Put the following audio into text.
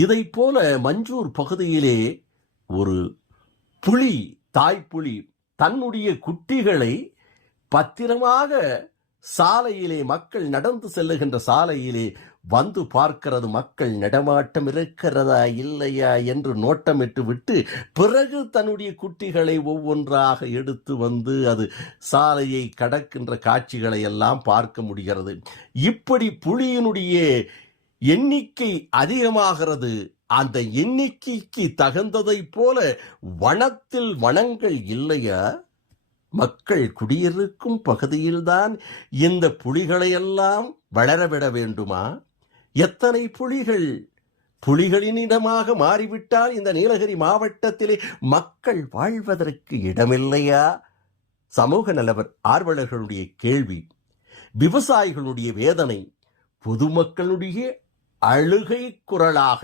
இதை போல மஞ்சூர் பகுதியிலே ஒரு புலி தாய்ப்புலி தன்னுடைய குட்டிகளை பத்திரமாக சாலையிலே மக்கள் நடந்து செல்லுகின்ற சாலையிலே வந்து பார்க்கிறது. மக்கள் நடமாட்டம் இருக்கிறதா இல்லையா என்று நோட்டமிட்டு விட்டு பிறகு தன்னுடைய குட்டிகளை ஒவ்வொன்றாக எடுத்து வந்து அது சாலையை கடக்கின்ற காட்சிகளை எல்லாம் பார்க்க முடிகிறது. இப்படி புலியினுடைய எண்ணிக்கை அதிகமாகிறது. அந்த எண்ணிக்கைக்கு தகுந்ததைப் போல வனத்தில் வனங்கள் இல்லையா? மக்கள் குடியிருக்கும் பகுதியில்தான் இந்த புலிகளையெல்லாம் வளரவிட வேண்டுமா? எத்தனை புலிகள்? புலிகளினிடமாக மாறிவிட்டால் இந்த நீலகிரி மாவட்டத்திலே மக்கள் வாழ்வதற்கு இடமில்லையா? சமூக நலவர் ஆர்வலர்களுடைய கேள்வி. விவசாயிகளுடைய வேதனை. பொதுமக்களுடைய அழுகை குரலாக